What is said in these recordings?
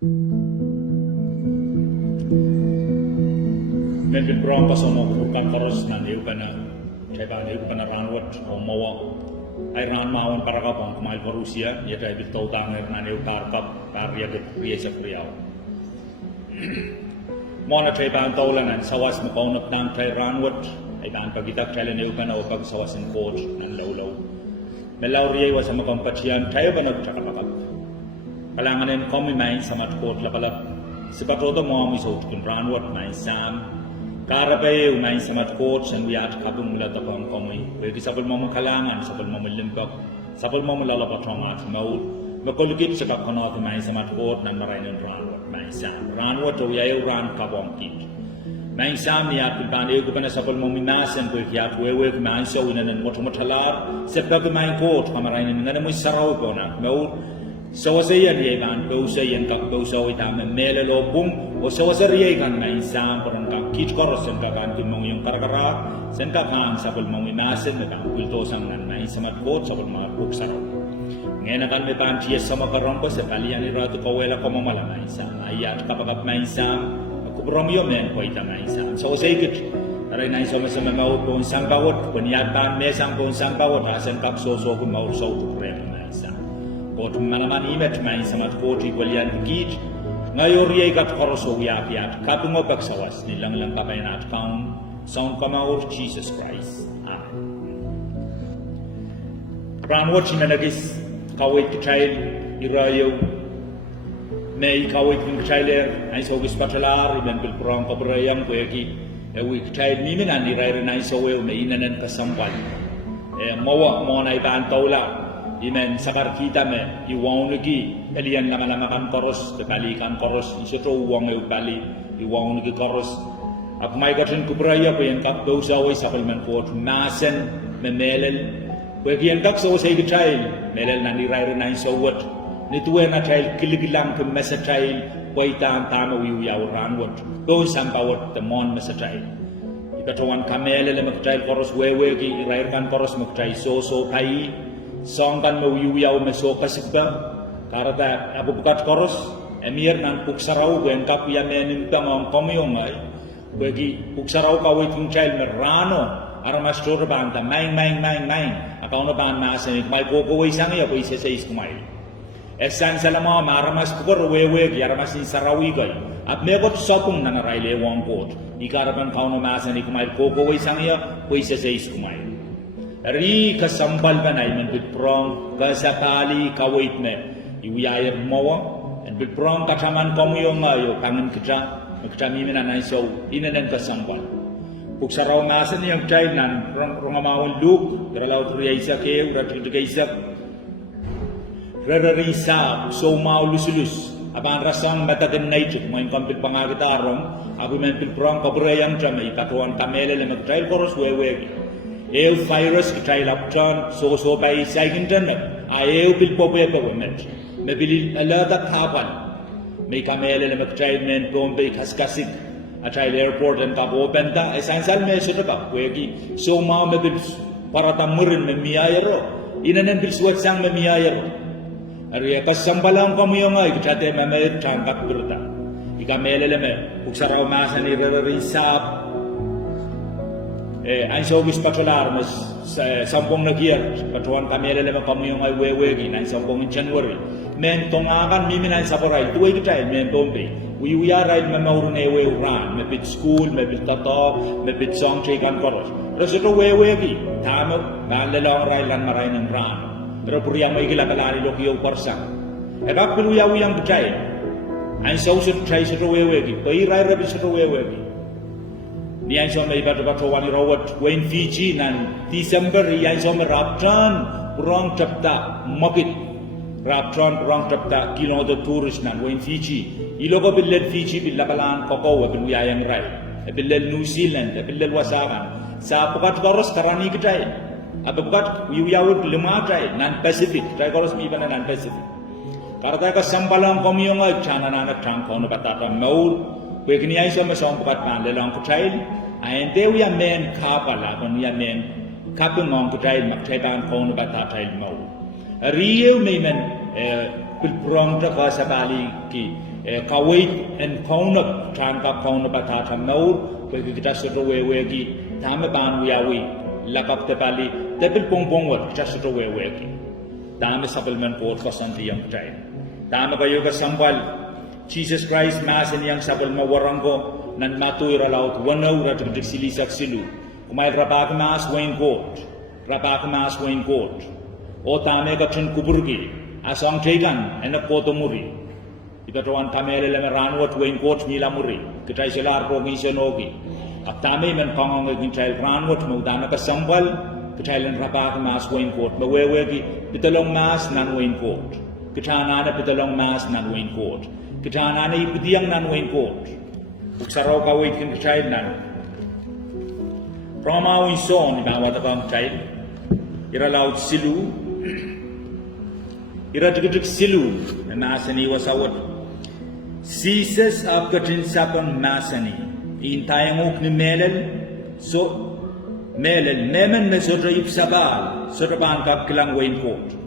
men bin bron pa somo kan koros nan eu kana chaiba eu kana ranwat o mawa ai ran mawan para ka pon kumal Rusia ya dai bit tau dang nan eu kap karya ke kriya sa kriya mona chaiba taulan sawas mo kaunap nang chai ranwat ai ban pagitak chailan eu kana o pag sawasin coach nan law melaw riya wa sama kompatian tayo ba nagchakapakap kalanganin komi main sa matkot lapalap sipatoto mo ang isot kun ranwat main sam Karabayo main sa matkot sang wiyat kapung mula tapang komi wagi sapal mo makalangan sapal mo malimbak sapal mo malalapat ang at maut makulugit sa kakanot main sa matkot nan marainin ranwat main sam ranwat o yayo ran kabong kit main sam niyat pilpanayo ko pa na sapal mo minasan ko kiyat wewe kumain sa unanan mo tumatalar sepag main kot kamarainin nga mo saraw ko na maut sawasayan yaman pausayan kak pausaw itama melalobong o sawasariya kan main sam parang kak kit koros sen kak kan timong yung karakara sen kak kan sapal mo minasan na kak kultosang nan main sa matkot sapal mga buksaraw ngayon kan may panchiyas sa makarompo sa kaliyan ni Rato Kawela ko mamala main sam ayat kapagap main sam kubromyo men ko ita main sam sawasay kit aray na isama sa mamawot kung sambawot kunyatan mesang kung sambawot asan kak soso kung mausaw kukrem main sam Kot malaman imet main sa matkoti walian git ngayon riyay kat koroso wiyapiat katungo bagsawas nilang lang kapainat kaun sound kamaur Jesus Christ amen ranwat sinanagis kawit kachayl irayaw may kawit ng kachayler ay sogis patalar iban bilprong kabrayang kuyaki ewi kachayl miminan irayra na isowew may inanan kasambal mawa mo na ibaan tawla Imen sakar kita me iwang lagi kalian lama kan koros tekali kan koros isoto uang eu kali iwang lagi koros ap mai gatin kubraya ko yang kap dosa wai sapal men pot masen memelel ko yang kap so sai gitai melel nani rai nai so wat ni tuwe na tail kiligilang ke mesatai wai tam tama wi ya ran wat do sampawat temon mesatai ikatawan kamele le maktai koros wewe ki rai kan koros maktai so pai songkan mawiyaw meso kasigba karata abubukat koros emir nan puksarau ben kapya menin tamang komyong ay bagi puksarau kawit kung child merano aramas store banta main akaw na ban masen may kokoway sang ya ko isa sa iskumay esan salama maramas pukor wewe yaramas in sarawi gay at megot sapung nanarayle wang pot ikarapan kaw na masen ikumay kokoway sang ya ko isa sa iskumay Ri kasambal ka na iman bitprong kasakali kawit me iwiyayar mawa and bitprong kataman komuyong ayo kangen kita nagtami na naisaw inanan kasambal puksaraw masan yung chay nan rongamawan luk gralaw triyaysa keo ratrikaysa rararisa so maulusulus aban rasang matagan na ito mga kampil pangagitarong abu men bitprong kaburayang chamay katuan kamele le magtay koros wewe Eu virus kitay laptan so by second internet eu bil pope government me bil alada thapan me kamele le magtay men bombe kaskasik atay airport and kap open ta essential me so ta wegi so ma me bil para tamurin me miyayero inanen bil suwat sang me miyayero ari kasambalang kamuyong ay kitate me me tangkap berta ikamele le me uksaraw masan irerisap ang sogis patular mas sampung na gier patuan kamera lema kamuyong ay wewe na sampung January men tongakan miminan sa poray tuway kitay men bombe uyuya ride mamaurun ewe ran me bit school me bit tato me bit song chikan koros pero sito wewe gi tamo balalong ray lan maray ng ran pero puriyan mo ikilakalari lokiyo korsang ebak piluyawiyang kitay ang sogis kitay sito wewe gi pairay rabi sito wewe gi Niyan siya may bato-bato wani rawat Wayne Fiji nan December yan siya may raptran Purang tapta makit Raptran purang tapta Kinodo tourist nan Wayne Fiji Ilo ko bilad Fiji bilakalaan koko Biluyayang ray Bilad New Zealand Bilad wasakan Sa pukat koros karani kitay Ababukat uyawid lima kitay Non-Pacific Kitay koros may iba na non-Pacific Karatay ka sambalang komiyong ay Tiyana na nagtangko na batata maul Kaya niya siya masong pukat pandalang kitay Ayan de uya men kapala kon uya men kapung ngong kutay magtay ban kon ba tatay mo. Riyo may men pilprong ta ka sabali ki kawait en kaunap tran ka kaunap ta naur ko kita soto wewe ki tama ban wiawi lakap te bali te pilpong wat kita soto wewe ki tama supplement ko kasanti yang tai tama kayo ka sambal Jesus Christ mas yang sabal mawarango nan matu iralaut wanaw rat silisak silu kumay rabak mas wain court o tame ka chen kuburgi asang tegan en ko to muri ita tawan tamele le ranwat wain court ni la muri kita selar ko ngi senogi ap tame men kongong ngi trail ranwat mo dana ka sambal kita len rabak mas wain court mawewe gi bitalong mas nan wain court kita nana bitalong mas nan wain court kita nana ibdiang nan wain court uksaraw ka wait kin child nan Roma win son ba wata bang child ira laut silu ira dik silu masani wasawat sises ab katin sapang masani in tayang ni melel so melel nemen me so drip sabal so ban kap kilang wain court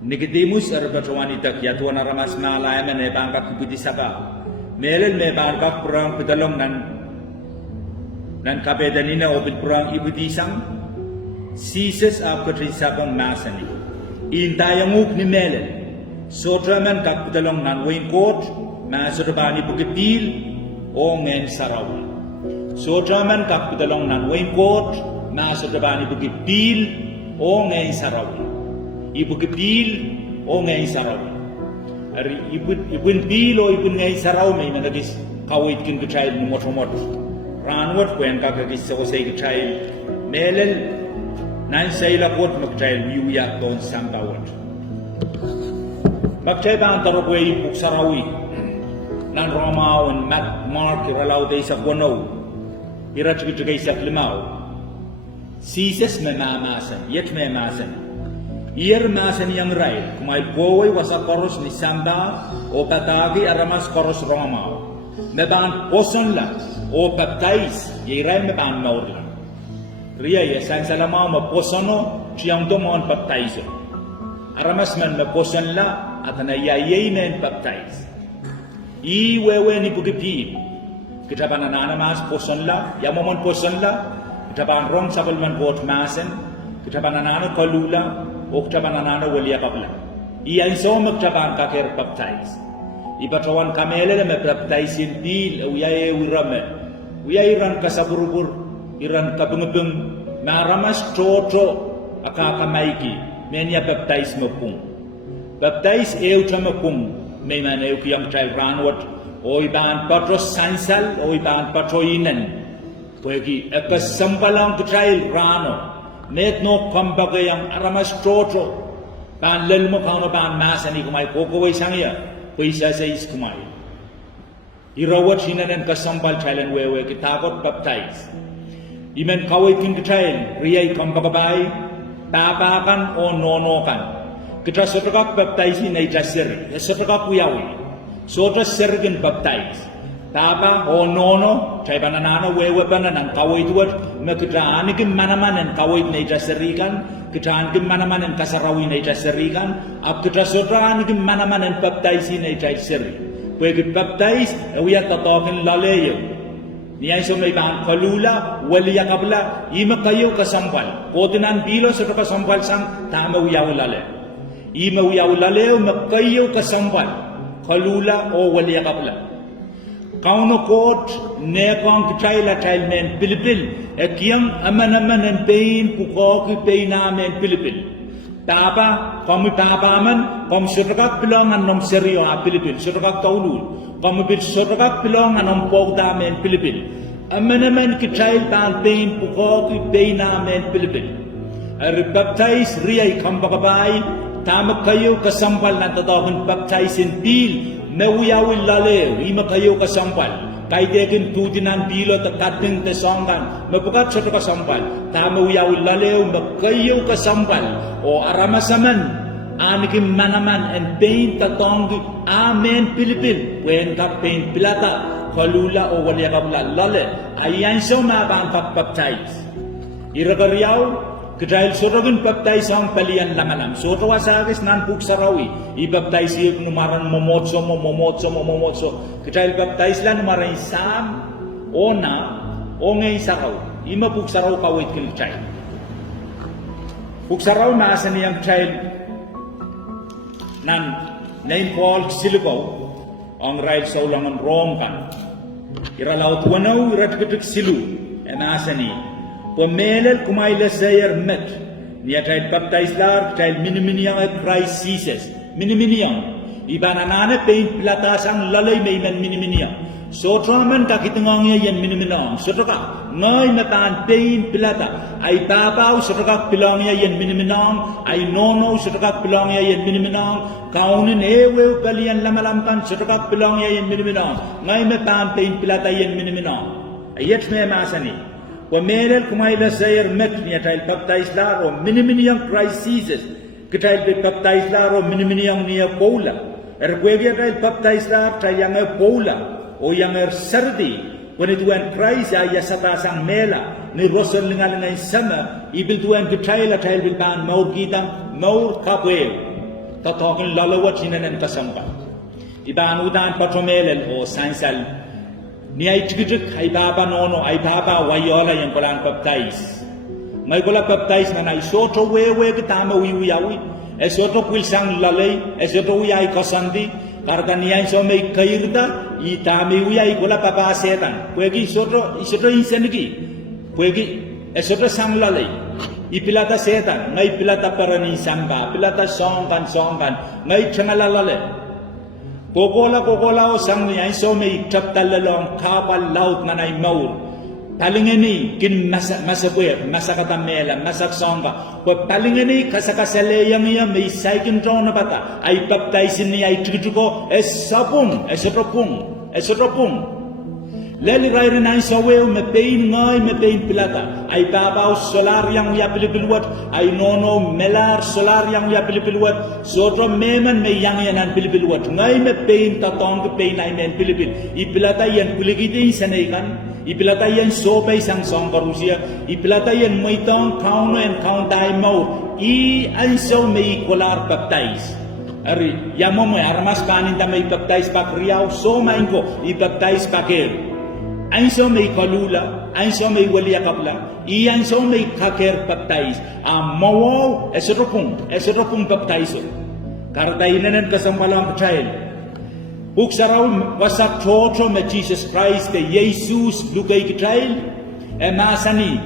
Nicodemus arbatuani tak yatuan ramas malaya men bang kap kupiti sabal melel me ban kap perang pedalong nan kabedanina obit perang ibudi sang sises ab katin sapang masani in tayang ni melel so draman kap pedalong nan wain court masudabani bukipil o ngen sarawi so draman kap pedalong nan wain court masudabani bukipil o ngen sarawi ibu kepil o ngai sarau ari ibun pil o ibun ngai sarau mai managis kawit kin kachai ni motomot ranwat kwen ka gis so sei kachai melel nan sei la kot makchai wiu ya ton sambawat makchai ban taro ko i buk sarawi nan romao en mat mark ralau dei sa kono ira chigi sa limau sises me mamasan yet me masan Iyer masan yang rail, kumay goway wasa koros ni Samba o patagi aramas koros Romao. Meban poson la o baptize yiray meban maurla. Ria ya san salamao maposono chiyang domon baptize. Aramas man maposon la at na yayay men baptize. Iwewe ni bugipi. Kita banana mas poson la, yamomon poson la. Kita ban rom sabal man bot masen. Kita banana kalula. Oktabanana walia kapla. Iyan so magtaban kaker baptize. Ibatawan kamele na baptize in bil uyaye wirame. Uyaye iran kasaburubur, iran kabungubung, maramas toto akakamaiki, menya baptize mapung. Baptize euta mapung, may man eukiyang child ranwat, o iban patros sansal, o iban patroinan. Pwegi ekasampalang child rano. Net no kambagayang aramas toto ban lelmo kano ban masani kumai kokowai sangya kuisa sais kumai irawat hinanan kasambal thailand wewe kitakot baptize imen kawai kin thailand riyai kambagabay tabakan o nono kan kita sotokak baptize ni jasir sotokak kuyawi sota sergin baptize taba o nono chay banana wewe banana kawai tuat na kitaan kin manamanan kawai na jaserikan kitaan kin manamanan kasarawi na jaserikan ab kita sotaan kin manamanan baptize na jaseri pwede baptize wiya tatokin laleyo niya so may bang kalula waliya kabla ima kayo kasambal kotinan bilo sa kasambal sang tama wiyaw lale ima wiyaw lale makayo kasambal kalula o waliya kabla Kauno kot nekong kitayla tail men Pilipil ekiyang aman en pain pukoki pain amen Pilipil taba kami tabaman kom sotokak pilongan nom serio a Pilipil sotokak taulul kami bit sotokak pilongan nom pogda men Pilipil aman kitayl ban pain pukoki pain amen Pilipil baptize riyay kambakabay tama kayo kasambal na tatawagan baptize in bil Nawiyawil lale, ima kayo kasampal. Kaidekin tudinan bilo takating tesonggan. Mabukat sa kasampal. Tamawiyawil lale, makayo kasampal. O aramasaman, anikim manaman, and pain tatong amen Pilipil. When ka pain pilata, kalula o waliyakabla lale. Ayan so mabang baptize. Iragariyaw, Ketail sorogin baptize ang palian lamalam. So to wasagis nan puk sarawi. I baptize yung numaran momotso. Ketail baptize lan numaran isam ona o ngay saraw. Ima puk saraw kawit kin ketail. Puk saraw maasan niyang ketail nan name Paul Silibaw ang rail sa ulang ng Rome kan. Iralaut wanaw iratkitik silu. Maasan ni Pomelel kumaila sayer met niya tayo baptize lar tayo miniminiang crises miniminiang ibananane pain platas ang lalay may men miniminiang so traman kakitungangya yan miniminiang so ka ngay matan pain plata ay babaw so ka pilangya yan miniminiang ay nono so ka pilangya yan miniminiang kaunin ewe balian lamalamkan so ka pilangya yan miniminiang ngay matan pain plata yan miniminiang ayat may masani Wamelel kumaila sayer met niya tayo baptize laro miniminiang crises kitail baptize laro miniminiang niya pola erkwegi tayo baptize laro tayo yang pola o yang sardi when it went crisis ay satasang mela ni rosol lingalinay sama ibil tuan kitail tayo bilban maur gitang maur kapwe tatokin lalawat hinanan kasamba iban udan patromelel o sansal ni ay tigitik ay baba nono ay baba wayola yang kolan baptize ngay kola baptize na ay soto wewe kitama wiwiyawi e soto kwilsang lalay e soto wiyay kasandi karta niya so may kairda itami wiyay kola papasetan pwegi soto insanigi pwegi e soto sang lalay ipilata setan ngay pilata parani samba pilata songkan ngay changalalale Kokola o sang niya so may taptalalong kapal laut na nay maur. Palingani kin masabwer, masakatamela, masaksonga. Ko palingani kasakasaleyang niya may saikin drone na bata. Ay baptizin niya ay trituko esopung. Leli rai rinay sa weo me pain pilata. Ay babaw solar yang ya pilipilwat. Ay nono melar solar yang ya pilipilwat. Soto meman may yang yanan pilipilwat. Ngay me pain tatong ke pain ay men pilipil. Ipilata yan kuligiti sanaykan. Ipilata yan sopay sang song karusia. Ipilata yan maitong kauna and kaunday maur. I-ansaw may kolar baptize. Ari, yamo mo armas kanin ta may baptize pak riyaw. So main ko i-baptize paker. Ainso may kalula, ainso may walia kapla, ianso may kaker baptize. Mawaw, esotopong baptize. Kartainan kasamalang child. Buksaraw wasak toto me Jesus Christ, Jesus lukay child. Masani,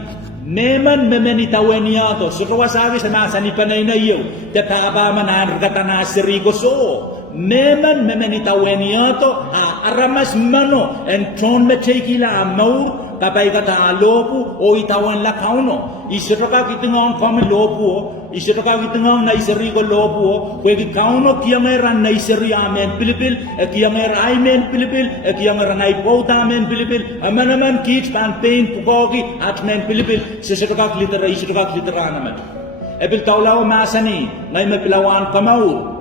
neman memenitawen yato. Soto wasabi sa masani panay na iyo. Tataba manar katanasiri ko so. Meman memenitawen yato aramas mano en tron metekila maur kapay kata lopu o itawan la kauno isitoka kitingon kami lopu isitoka kitingon na iseri ko lopu kwegi kauno kiyangeran na iseri amen pilipil kiyanger amen pilipil kiyanger na ipota amen pilipil amanaman kits pan pain pukogi at men pilipil sisitoka klitera naman ebil taulaw masani ngay mapilawan kamaur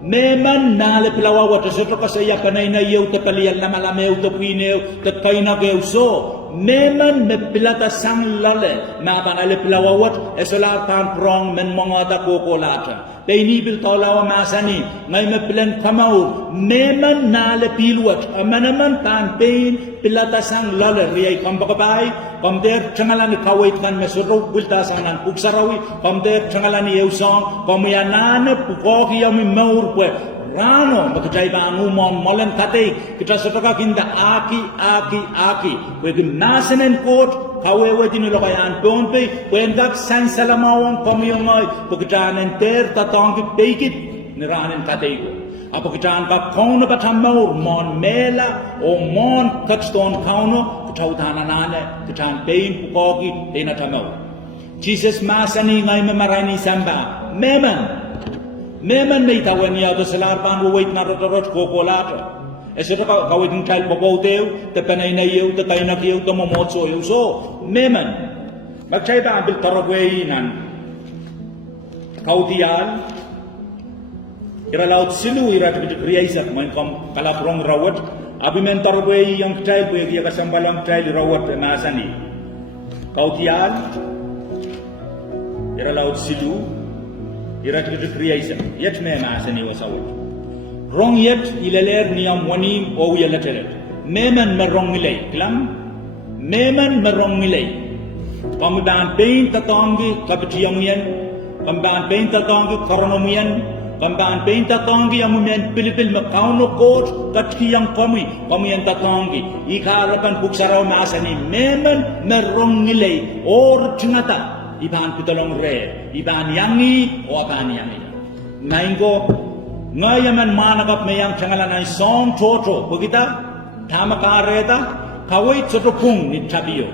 Meman nale pilawa wata soto kasaya panay na yaw te palian lamalameu te puineu te painageu so meman me pilata sang lale na banale pilawa wat esola tan prong men mongata kokolata peini bil tolawa masani ngai me pilan kamau meman nale pilwat amanaman tan pein pilata sang lale riai kambakabai kamder changalani kawait kan mesoro bulta sanan puksarawi kamder changalani eusong kamyanane pukoki yami maur pwe rano makajai ba ngumon molen kate kita sotoka kinda aki wegi nasanen court kawewe tinulokayan pompe wendak sansalamawang kamyongoy pagdanen ter tatongki peikit niranen kate ko apagdaan ka kauna batamaur mon mela o mon katston kauno kutautahananane kutan pein pukoki tenatamaur Jesus masani ngay mamarani samba Meman may tawan niya to sa larpan wait na rotorot kokolato. Esito ka kawit ng child papauteo, te panay na iyo, te tayo na kiyo, te momotso iyo. So, meman. Magchay ba ambil taragway nan kautiyal, iralaut silu, irat riyaisak, may kam palaprong rawat, abi men taragway yung child, buhay kaya kasambalang child rawat masani. Kautiyal, ira laut silu ira tu creation yet me ma sani wasawut rong yet ilaler niam wani o yalatere meman marong milay klam meman marong milay pamdan pain tatongi kapitiam yan pamdan pain tatongi koronomian pamdan pain tatongi amumen pilipil makauno coach katiyang kami yan tatongi ikarapan buksaraw masani meman marong milay or tinata iban pitolong re iban yangi o aban yangi naingo ngayaman managap mayang changalanay song toto begitu tamakareta kawait sotopung ni tabiyo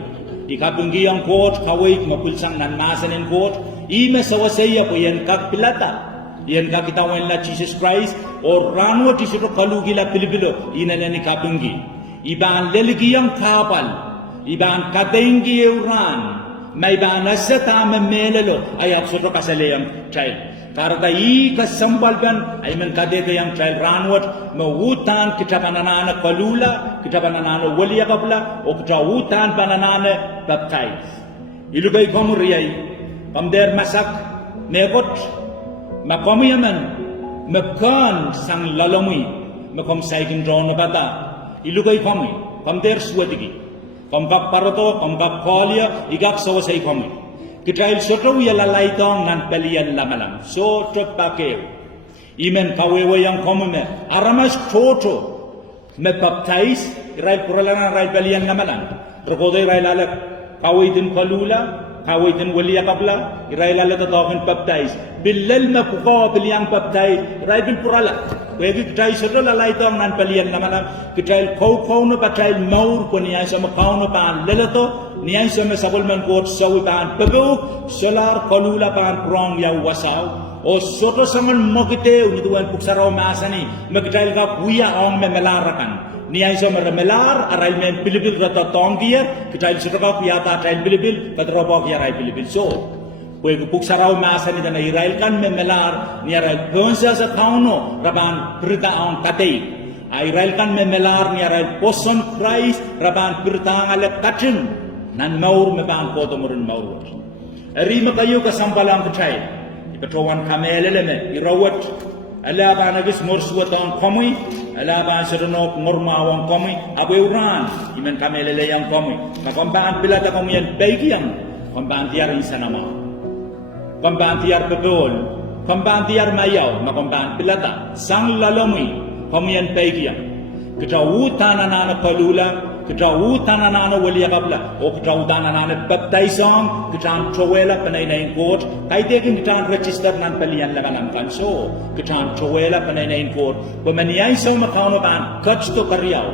ikabungi ang court kawait mapulsang nan masanin court ime sawasaya po yan kakpilata yan kakitawan la Jesus Christ o ranwa tisito kalugila pilipilo inanan ikabungi iban leligiyang kapal iban kadengi euran may banasa tama melalo ayat soto kasalayang child karena i kasambalban ay man kadete yang child ranwat mawutan kita pananana kalula kita pananana walia kapla o kita wutan pananana baptize ilugay komuriyay pamder masak megot makomiyaman makan sang lalami makom saigin drone bata ilugay komi pamder suwadigi pamkap parato pamkap kolia igak sawasay komi Kitail soto ya lalaitong nan pelian lamalam. Soto pakeo. Imen kawewe yang komeme. Aramas toto. Me baptize. Irai puralana rai pelian lamalam. Rekodo irai lalak. Kawaitin kalula. Kawaitin walia kapla. Irai lalak tatawakan baptize. Bilal me pukawa peliang baptize. Irai bil purala. Wegi kitail soto lalaitong nan pelian lamalam. Kitail kau na patail maur. Kuniya sa makau na paan lelato. Niay sa masabulman kot sawi paan paguk solar kalula paan prong yaw wasaw o soto saman mokiteu ni tuan puksaraw masani magdal ka kuya ong memelarakan niay sa melar aral men pilibil rata tonggiya kitail soto ka kuya ta trail pilibil katrobok ya rai pilibil so kwe puksaraw masani dana irail kan memelar ni aral konsa sa kauno raban prita ong katay ay irail kan memelar ni aral poson Christ raban prita ngale katin nan maur me bang ko to murin maur ari makayo kasampalang kacay ipatawan kamelele me irawat ala ba nagis morsuatan komoy ala ba sedonok mormawang komoy abeuran imen kamelele yang komoy kakombaan pilata komoyan bagian kombaan tiar insanama kombaan tiar bebol kombaan tiar mayaw makombaan pilata sang lalomi komoyan bagian ketawutan anana kalula ketawutan anana walia kapla o ketawutan anana baptizong ketan trowela panay na yung court kahit yakin ketan register nan palian laman kanso ketan trowela panay na yung court pamaniyay sa makauno paan kats to karyaw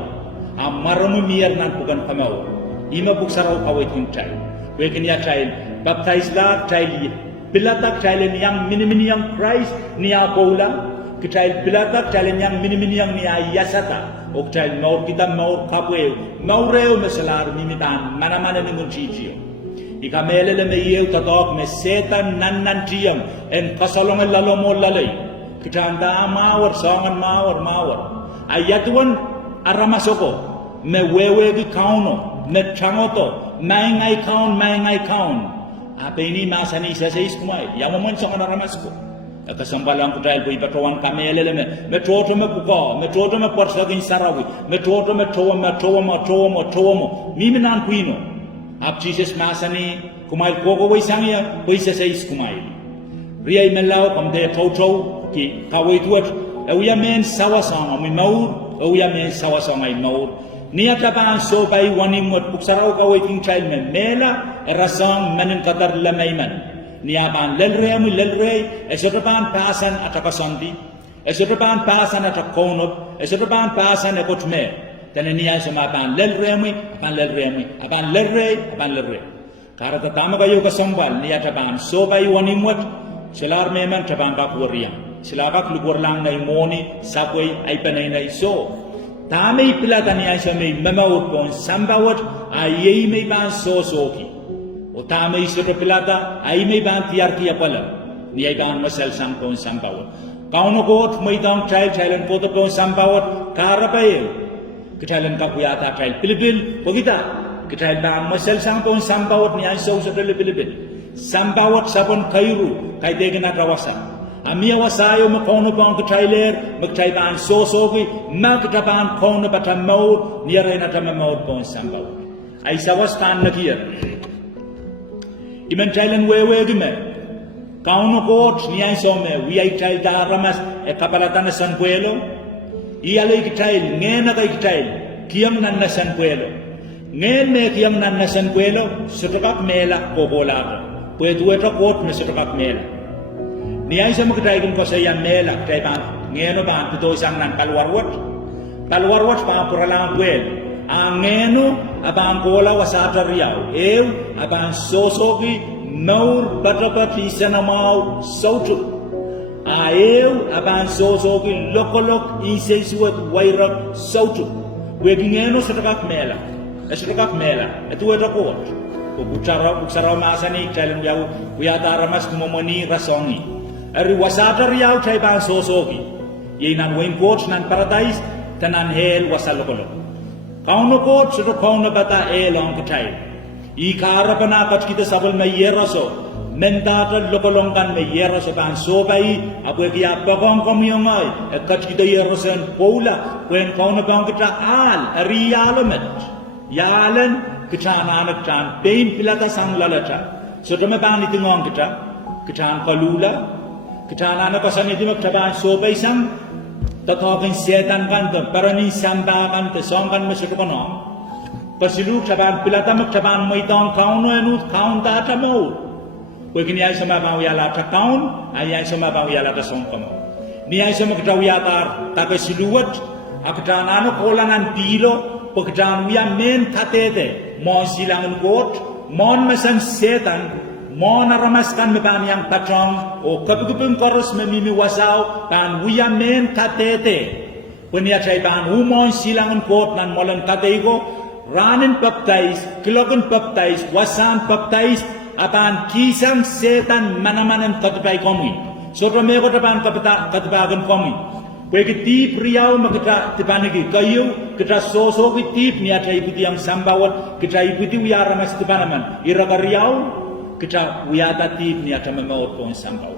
amaramu miyar nan pukan kamaw ima buksaraw kawit yung child wekin ya child baptize la child pilatak child niyang mini-mini yang Christ niya koula ketal pilatak child niyang mini-mini yang niya yasata o child maur kita maur kapweo maureo mesalar mimitan mana-mana ni munchichio ikamelele me yeu tatok me setan nan tiyam en kasalongan lalomo lalay kitanda mawar songan mawar ayatuan aramasoko me wewe di kauno me changoto maingay kaun apa ini masani sasais kumay yamaman songan aramasko kasambalang kudal po ipatawan kamelele me toto me puka me toto me parsagin sarawi me toto me tomo miminan kuino ap Jesus masani kumay koko way sangya way sasais kumay riyay melaw kamde toto ki kaway tuwat awya men sawasang ami maur awya men sawasang ay maur niya tabang so bay wanimot puksaraw kaway ting child me mela erasang manin kadar lamayman niyaban lelrey esotaban pasan atakasanti esotaban pasan atakonop esotaban pasan ekotme tane niya sumaban lelrey karata tama kayo kasambal niya taban sobay wanimwat silar meman taban bakuriyan silakak lugur lang na imoni sapway ay panay na iso tamay pilata niya siya may mamawot pon sambawat ayay may ban sosoki utama iso pilata ay may ban tiar tiya pala ni ay ban masal sampon sampawat kauno kot may dang child po to pon sampawat karapayo kitalan ka kuyata child Pilipil pagita kitalan ban masal sampon sampawat ni ay so sa Pilipil sambawat sabon kairu kay degen atrawasa amia wasayo makono bang trailer magtaiban sosogi magtaban kono batamau niare na tamau bon sambaw ay sawas tan nakiya iman trailen wewe gime kauno coach ni ay some wi ay trail da ramas e kapalatan san puelo iale trail ngena kay trail kiyam nan na san puelo ngene kiyam nan na san puelo sutakak mela kokola puedo eta coach me sutakak mela ni ay sa magdaigan ko sa yan mela kay ban ngeno ban pito isang nan palwarwat pa puralang well ang ngeno abang kola wasata riyaw ew abang sosogi maur batapati sanamaw sautu aew abang sosogi lokolok iseswat wairak sautu wegi ngeno sa takak mela ito eta coach Buksara masani challenge yaw kuyata ramas kumomoni rasongi Ari wasata riyaw chay bang sosogi. Yinan wing coach nan paradise tanan hel wasalokolo. Kauno coach sudo kauno bata elong katay. Ikara panakat kita sabal may yeraso. Mendata lokolongkan may yeraso bang sobay. Apo kaya pagong komyongay. Kat kita yerasen pola. Kwen kauno bang kita al. Ari yalamet. Yalan kita anak chan. Pain pilata sang lalata. So dame bang nitingong kita. Kita kalula. Kitana na pasan iti magtabaan sobay sang tatokin setan kanto paranin samba kanto songkan masutukono pasiluk tabaan pilata magtabaan mo itong kauno enut kaun data mo wagin ay sa mabawiyala ta kaun ay sa mabawiyala ta songkamo ni ay sa magtawiyatar takasiluwat akitana no kolanan tilo pagkatan wiya men tatete mon silangan kot mon masan setan Mo naramaskan me bam yang patong o kapugupung koros me mimi wasaw pan wiya men katete punya chay ban umon silangan kot nan molan katego ranin baptize kilogan baptize wasan baptize apan kisang setan manamanan katbay komi so me ko tapan katbagan komi Pwede tip riyaw magkita tipanigi kayo kita soso tip niya chay iputi ang sambawat kita iputi wiyara mas tipanaman ira ka riyaw kita wiyata tip niya tamamaot po ang sambaw.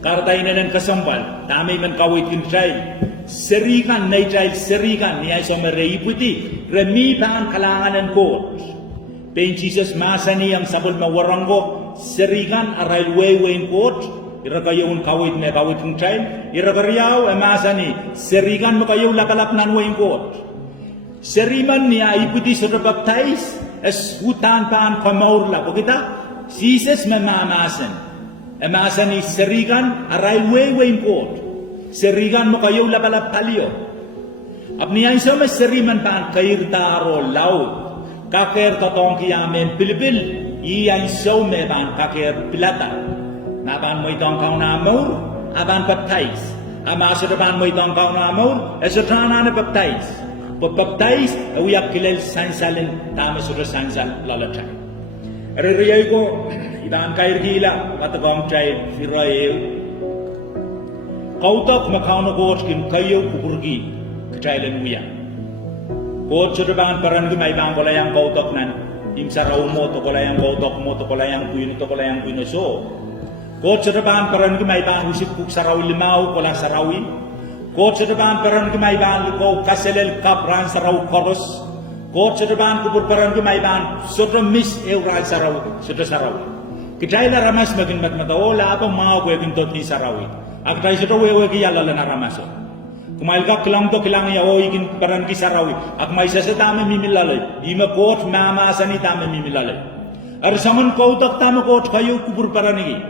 Kartay na ng kasambal, tamay man kawit yung child. Serikan na child, serikan niya sa maraiputi. Remi pa ang kalangan ng court. Pain Jesus masani ang sabol mawaranggo. Serikan aral way in court. Ira kayo ang kawit yung child. Ira karyaw masani. Serikan mo kayo lakalap nan way in court. Seriman niya iputi sa baptize. Es hutan paan kamaurla ko kita Jesus mamamasan amasan ni serigan aray way court serigan mo kayo lapalap palio apni ay so mas seriman paan kair daro law kaker totong kiyamen pilipil iyan so me paan kaker pilata naban mo itong kauna amor aban baptize amasa daban mo itong kauna amor esatana na baptize Pag-baptize, awiyak kilal sansalin, tama sudah sansal lalatay. Ririay ko, ibang kair gila, matagong chay, firayew. Kautak makauno ko kin kayo kuburgi, kachaylan uyak. Kot sudah bangan paran ko may bang kolayang kautak nan, imsaraw mo to kolayang kautak mo to kolayang kuino so. Kot sudah bangan paran ko may bang usip kuk saraw limaw kolang sarawin. Kot sa depan peran kemaiban ko kaselel kapran sarau koros. Kot sa depan kubur peran kemaiban soto mis euran sarau soto sarau. Kita ila ramas magin matmataw apa mau gue gintot ni sarawi. Agtai soto wewe ki yalla na ramaso. Kumail ka kilang to kilang ya o igin peran ki sarawi. Ak mai sa tama mimilalay. Ima kot mama sani tama mimilalay. Ar saman ko tak tama kot kayo kubur peran ni.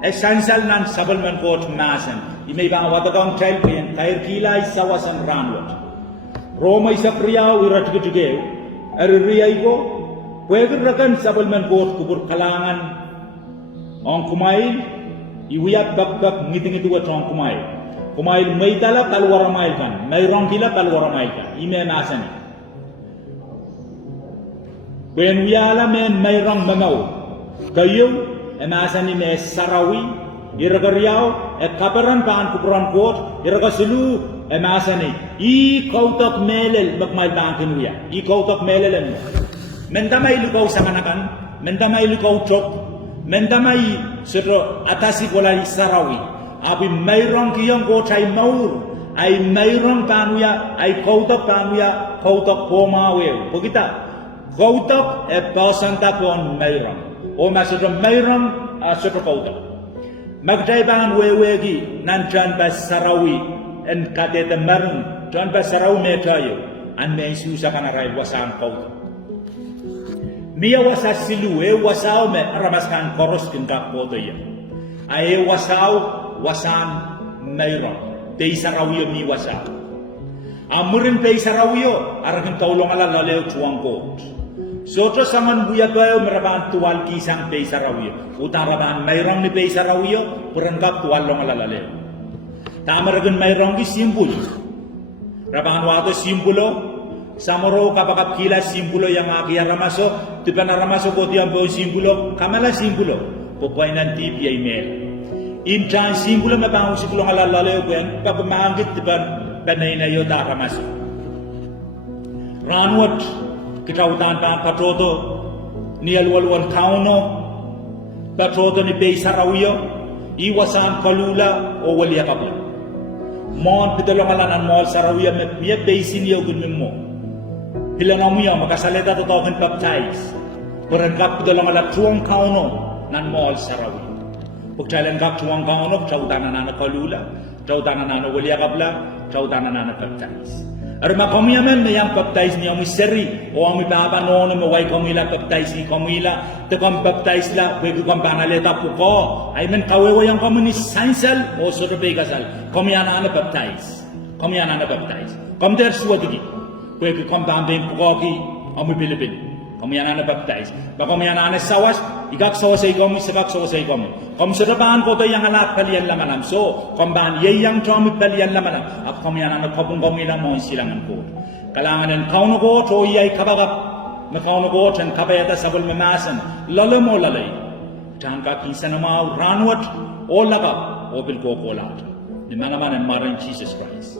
Esansal nan sabal man kot masan. Imay bang watagong child pen kair kilay sawasan ranwat. Roma isa priyaw irat kejugew. Riyay ko pwede rakan sabal man kot kubur kalangan. Ang kumail iwiyat bakbak ngiting ito at ang kumail. Kumail may tala kalwara mail kan. May rong kila kalwara mail kan. Ime masan. When wiyala men may rong mamaw. Kayo emasan ni me sarawi. Iragariyaw kaparan paan kupuran kot iraga sulu emasani I kautak melel bakmal bangkin wiya I kautak melelen mendamay lugaw sa kanakan mendamai likautok, mendamai sero atasi kolai sarawi, abi mairong kiyong go chai maur, ai mairong panuya, ai kautok panuya, kautok pomawe, pokita, kautok pasanta pon mairong, o masero mairong sero kautok. Magdaiban wewegi nan John Bas Sarawi en kadete marun John Bas Sarawi metayo an me susa kanarai wasan kautok. Mia wasa silu wasao me aramaskan koros kinka koto ya. Ae wasao wasan mairong. Pei Sarawiyo mi wasao. Amurin pei Sarawiyo arakin taulong ala laleo tuang kot. Soto sangan buya bayo meraban tual kisang pei Sarawiyo. Utang raban mairong ni pei Sarawiyo perengkap tual long ala laleo. Tamaragan mairong ki simbol. Raban wato simbolo. Samoro kapakap kila simbolo yang akia ramaso. Tiba na ramaso ko tiang bayo simbolo. Kamala simbolo. Pupuay nanti biya email. Intan simbolo mabango si kulong ala laleo ko yan. Papamangit tiba banay na yo ta ramaso. Ranwat. Kita utan pa patroto ni alwalwan kauno patroto ni Pei Sarawiyo iwasan kalula o waliya kabla mon pitolong alanan mol Sarawiyo miya Pei siniyo gunmin mo hilangamuya makasaleta to tawin baptize perengkap pitolong ala tuang kauno nan mol Sarawiyo pagtailan kap tuang kauno pagtautan na kalula pagtautan na waliya kabla pagtautan na baptize. Arma komiamen yang baptize ni amu seri o amu baba nono mo wai komila baptize ni komila te kom baptize la we kom banaleta puko ai men kawewo yang komuni sainsal o so be gasal komiana ana baptize kom der suwagi we kom bambe puko ki amu bilibin komiana ana baptize ba komiana ana sawas igak so sei komi segak so sei komi kom sedapan ko to yang alat kalian lamanam so kom ban ye yang tom kalian lamanam ap komiana ana kopung komila mo silangan ko kalangan kauno ko to yai kabagap na kauno ko tan kabayata sabul memasan lalamo lalai tangka kisana mau ranwat o lagap o bil ko kolat di mana-mana maran Jesus Christ.